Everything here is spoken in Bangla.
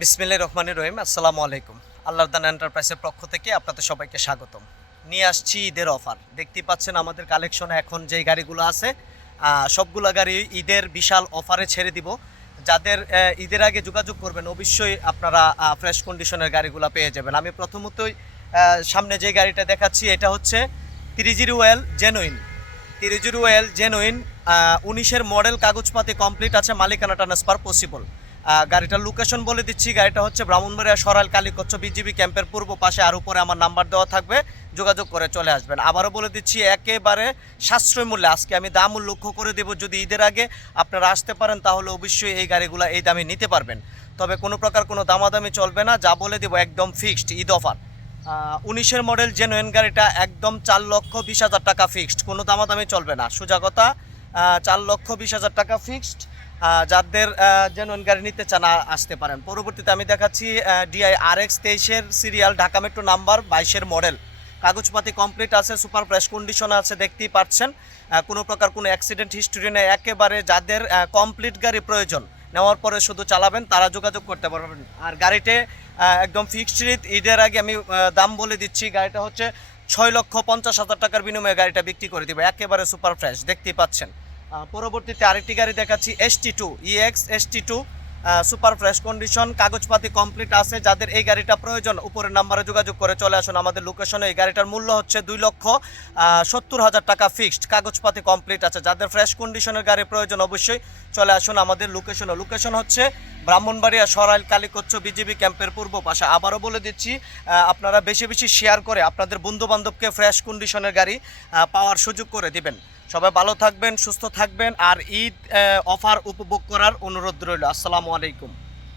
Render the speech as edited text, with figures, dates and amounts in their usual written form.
বিসমিল্লাহির রহমানির রহিম। আসসালামু আলাইকুম। আল্লাহর দান এন্টারপ্রাইজের পক্ষ থেকে আপনাদের সবাইকে স্বাগতম। নিয়ে আসছি ঈদের অফার। দেখতেই পাচ্ছেন আমাদের কালেকশনে এখন যেই গাড়িগুলো আছে সবগুলো গাড়ি ঈদের বিশাল অফারে ছেড়ে দিব। যাদের ঈদের আগে যোগাযোগ করবেন অবশ্যই আপনারা ফ্রেশ কন্ডিশনের গাড়িগুলো পেয়ে যাবেন। আমি প্রথমতই সামনে যে গাড়িটা দেখাচ্ছি এটা হচ্ছে 301 জেনুইন। 301 জেনুইন 19-এর মডেল, কাগজপাতি কমপ্লিট আছে, মালিকানা ট্রান্সফার পসিবল। গাড়িটার লোকেশন বলে দিচ্ছি, গাড়িটা হচ্ছে ব্রাহ্মণবাড়িয়া সরাইল কালীকচ্ছ বিজিবি ক্যাম্পের পূর্ব পাশে, আর উপরে আমার নাম্বার দেওয়া থাকবে, যোগাযোগ করে চলে আসবেন। আবারও বলে দিচ্ছি একেবারে সাশ্রয় মূল্যে আজকে আমি দাম লক্ষ্য করে দেব। যদি ঈদের আগে আপনারা আসতে পারেন তাহলে অবশ্যই এই গাড়িগুলো এই দামে নিতে পারবেন। তবে কোনো প্রকার কোনো দামাদামি চলবে না, যা বলে দেবো একদম ফিক্সড ঈদ অফার। 19-এর মডেল জেনুইন গাড়িটা একদম 4,20,000 টাকা ফিক্সড, কোনো দামাদামি চলবে না, সোজা কথা। 4,20,000 টাকা ফিক্সড। যাদের জেনুইন গাড়ি নিতে চান আসতে পারেন। পরবর্তীতে আমি দেখাচ্ছি ডিআই RX 23-এর সিরিয়াল, ঢাকা মেট্রো নাম্বার, 22-এর মডেল, কাগজপাতি কমপ্লিট আছে, সুপার ফ্রেশ কন্ডিশনে আছে, দেখতেই পাচ্ছেন। কোনো প্রকার কোনো অ্যাক্সিডেন্ট হিস্ট্রি নেই। একেবারে যাদের কমপ্লিট গাড়ি প্রয়োজন, নেওয়ার পরে শুধু চালাবেন, তারা যোগাযোগ করতে পারবেন। আর গাড়িতে একদম ফিক্সড রেট, ঈদের আগে আমি দাম বলে দিচ্ছি। গাড়িটা হচ্ছে 6,50,000 টাকার বিনিময়ে গাড়িটা বিক্রি করে দিবে, একেবারে সুপার ফ্রেশ, দেখতেই পাচ্ছেন। পরবর্তীতে আরেকটি গাড়ি দেখাচ্ছি ST2 EX ST2, super fresh condition, কাগজপাতি কমপ্লিট আছে। যাদের এই গাড়িটা প্রয়োজন উপরের নাম্বারে যোগাযোগ করে চলে আসুন আমাদের লোকেশনে। এই গাড়িটার মূল্য হচ্ছে 2,70,000 টাকা ফিক্সড, কাগজপাতি কমপ্লিট আছে। যাদের ফ্রেশ কন্ডিশনের গাড়ি প্রয়োজন অবশ্যই চলে আসুন আমাদের লোকেশনে। লোকেশন হচ্ছে ব্রাহ্মণবাড়িয়া সরাইল কালীকচ্ছ বিজিবি ক্যাম্পের পূর্ব পাশে। আবারও বলে দিচ্ছি, আপনারা বেশি বেশি শেয়ার করে আপনাদের বন্ধুবান্ধবকে ফ্রেশ কন্ডিশনের গাড়ি পাওয়ার সুযোগ করে দিবেন। সবাই ভালো থাকবেন, সুস্থ থাকবেন, আর ঈদ অফার উপভোগ করার অনুরোধ রইল। আসসালামু আলাইকুম।